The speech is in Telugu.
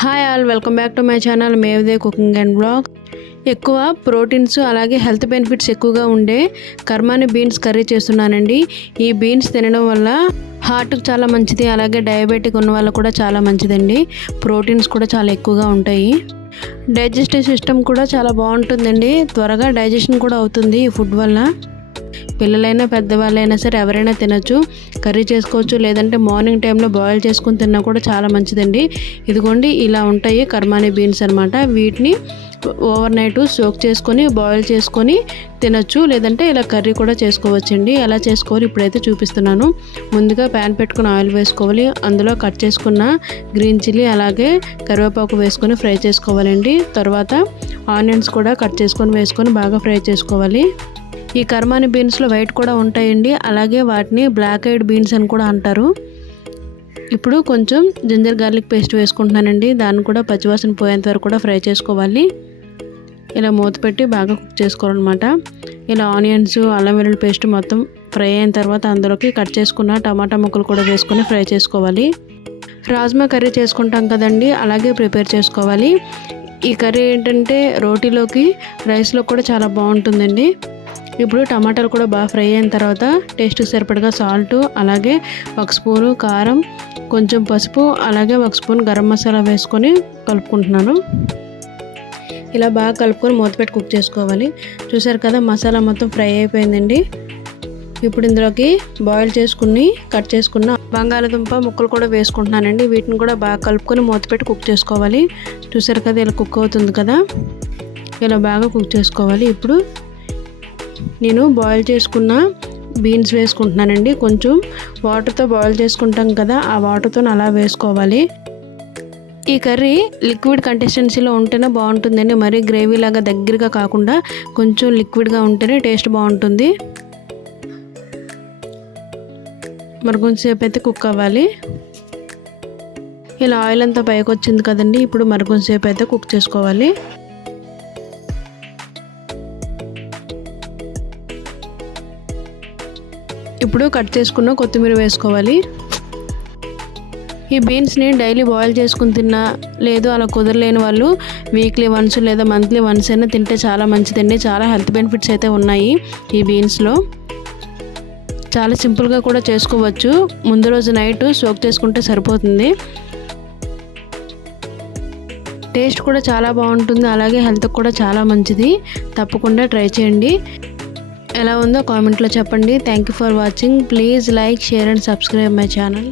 Hi all welcome back to my channel మేవదే cooking and blog ఎక్కువ ప్రోటీన్స్ అలాగే హెల్త్ బెనిఫిట్స్ ఎక్కువగా ఉండే కర్మాని బీన్స్ కర్రీ చేస్తున్నానండి. ఈ బీన్స్ తినడం వల్ల హార్ట్కి చాలా మంచిది అలాగే డయాబెటిక్ ఉన్న వాళ్ళకు కూడా చాలా మంచిదండి. ప్రోటీన్స్ కూడా చాలా ఎక్కువగా ఉంటాయి. డైజెస్టివ్ సిస్టమ్ కూడా చాలా బాగుంటుందండి. త్వరగా డైజెషన్ కూడా అవుతుంది ఈ ఫుడ్ వల్ల. పిల్లలైనా పెద్దవాళ్ళైనా సరే ఎవరైనా తినచ్చు కర్రీ చేసుకోవచ్చు లేదంటే మార్నింగ్ టైంలో బాయిల్ చేసుకుని తిన్నా కూడా చాలా మంచిదండి. ఇదిగోండి ఇలా ఉంటాయి కర్మాని బీన్స్ అనమాట వీటిని ఓవర్ నైట్ సోక్ చేసుకొని బాయిల్ చేసుకొని తినచ్చు లేదంటే ఇలా కర్రీ కూడా చేసుకోవచ్చండి. ఎలా చేసుకోవాలి ఇప్పుడైతే చూపిస్తున్నాను. ముందుగా ప్యాన్ పెట్టుకుని ఆయిల్ వేసుకోవాలి. అందులో కట్ చేసుకున్న గ్రీన్ చిల్లీ అలాగే కరివేపాకు వేసుకొని ఫ్రై చేసుకోవాలండి. తర్వాత ఆనియన్స్ కూడా కట్ చేసుకొని వేసుకొని బాగా ఫ్రై చేసుకోవాలి. ఈ కర్మాని బీన్స్లో వైట్ కూడా ఉంటాయండి. అలాగే వాటిని బ్లాక్ ఐడ్ బీన్స్ అని కూడా అంటారు. ఇప్పుడు కొంచెం జింజర్ గార్లిక్ పేస్ట్ వేసుకుంటున్నానండి. దాన్ని కూడా పచ్చివాసన పోయేంత వరకు కూడా ఫ్రై చేసుకోవాలి. ఇలా మూత పెట్టి బాగా కుక్ చేసుకోవాలన్నమాట. ఇలా ఆనియన్స్ అల్లం వెల్లుల్లి పేస్ట్ మొత్తం ఫ్రై అయిన తర్వాత అందులోకి కట్ చేసుకున్న టమాటా ముక్కలు కూడా వేసుకొని ఫ్రై చేసుకోవాలి. రాజ్మా కర్రీ చేసుకుంటాం కదండి అలాగే ప్రిపేర్ చేసుకోవాలి. ఈ కర్రీ ఏంటంటే రోటీలోకి రైస్లో కూడా చాలా బాగుంటుందండి. ఇప్పుడు టమాటాలు కూడా బాగా ఫ్రై అయిన తర్వాత టేస్ట్కి సరిపడగా సాల్ట్ అలాగే ఒక స్పూను కారం కొంచెం పసుపు అలాగే ఒక స్పూన్ గరం మసాలా వేసుకొని కలుపుకుంటున్నాను. ఇలా బాగా కలుపుకొని మూతపెట్టి కుక్ చేసుకోవాలి. చూసారు కదా మసాలా మొత్తం ఫ్రై అయిపోయిందండి. ఇప్పుడు ఇందులోకి బాయిల్ చేసుకుని కట్ చేసుకున్న బంగాళదుంప ముక్కలు కూడా వేసుకుంటున్నానండి. వీటిని కూడా బాగా కలుపుకొని మూతపెట్టి కుక్ చేసుకోవాలి. చూసారు కదా ఇలా కుక్ అవుతుంది కదా. ఇలా బాగా కుక్ చేసుకోవాలి. ఇప్పుడు నేను బాయిల్ చేసుకున్న బీన్స్ వేసుకుంటున్నానండి. కొంచెం వాటర్తో బాయిల్ చేసుకుంటాం కదా ఆ వాటర్తో అలా వేసుకోవాలి. ఈ కర్రీ లిక్విడ్ కంటెస్టెన్సీలో ఉంటేనే బాగుంటుందండి. మరీ గ్రేవీ లాగా దగ్గరగా కాకుండా కొంచెం లిక్విడ్గా ఉంటేనే టేస్ట్ బాగుంటుంది. మరి కొంచెంసేపు అయితే కుక్ అవ్వాలి. ఇలా ఆయిల్ అంతా పైకి వచ్చింది కదండి ఇప్పుడు మరి కొంచెంసేపు అయితే కుక్ చేసుకోవాలి. ఇప్పుడు కట్ చేసుకున్న కొత్తిమీర వేసుకోవాలి. ఈ బీన్స్ని డైలీ బాయిల్ చేసుకుని తిన్నా లేదు అలా కుదరలేని వాళ్ళు వీక్లీ వన్స్ లేదా మంత్లీ వన్స్ అయినా తింటే చాలా మంచిదండి. చాలా హెల్త్ బెనిఫిట్స్ అయితే ఉన్నాయి ఈ బీన్స్లో చాలా సింపుల్గా కూడా చేసుకోవచ్చు. ముందు రోజు నైట్ సోక్ చేసుకుంటే సరిపోతుంది. టేస్ట్ కూడా చాలా బాగుంటుంది. అలాగే హెల్త్కి కూడా చాలా మంచిది. తప్పకుండా ట్రై చేయండి. ఎలా ఉందో కామెంట్లో చెప్పండి. Thank you for watching please like share and subscribe my channel